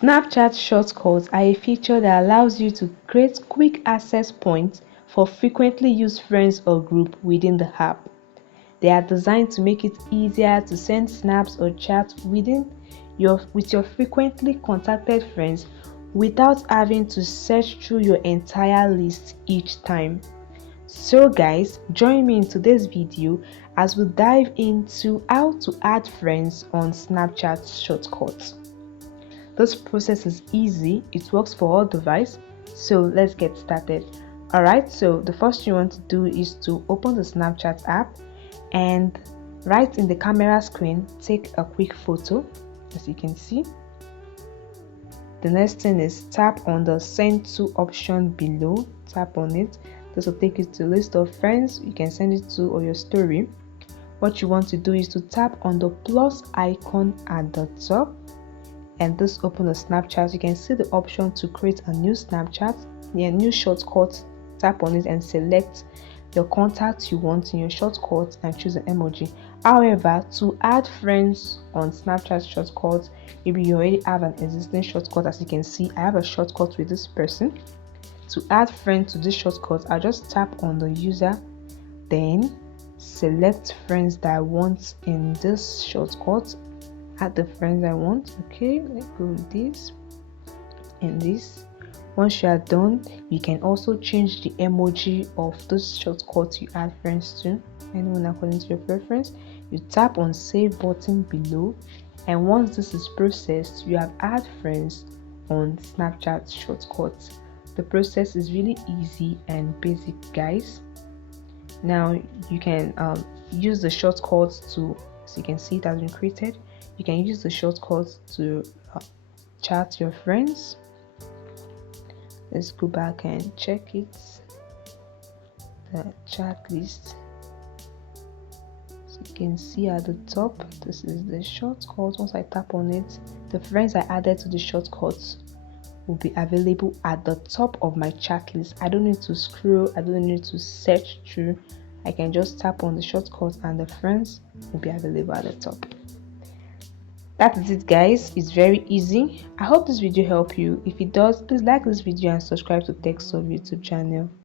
Snapchat shortcuts are a feature that allows you to create quick access points for frequently used friends or groups within the app. They are designed to make it easier to send snaps or chats with your frequently contacted friends without having to search through your entire list each time. So guys, join me in today's video as we dive into how to add friends on Snapchat shortcuts. This process is easy, it works for all devices, so let's get started. Alright, so the first thing you want to do is to open the Snapchat app and right in the camera screen, take a quick photo, as you can see. The next thing is tap on the send to option below, tap on it. This will take you to a list of friends you can send it to or your story. What you want to do is to tap on the plus icon at the top and this open a Snapchat. You can see the option to create a new Snapchat, a new shortcut. Tap on it and select your contacts you want in your shortcut and choose an emoji. However, to add friends on Snapchat shortcut, maybe you already have an existing shortcut. As you can see, I have a shortcut with this person. To add friends to this shortcut, I just tap on the user, then select friends that I want in this shortcut. Add the friends I want. Okay, let's go with this and this. Once you are done, you can also change the emoji of this shortcut you add friends to, anyone according to your preference. You tap on save button below, and once this is processed, you have add friends on Snapchat shortcuts. The process is really easy and basic, guys. Now you can use the shortcuts to, as you can see, it has been created. You can use the shortcuts to chat your friends. Let's go back and check it, the chat list. So you can see at the top, this is the shortcut. Once I tap on it, the friends I added to the shortcuts will be available at the top of my chat list. I don't need to scroll, I don't need to search through. I can just tap on the shortcut and the friends will be available at the top. That is it, guys. It's very easy. I hope this video helped you. If it does, please like this video and subscribe to TechSolve YouTube channel.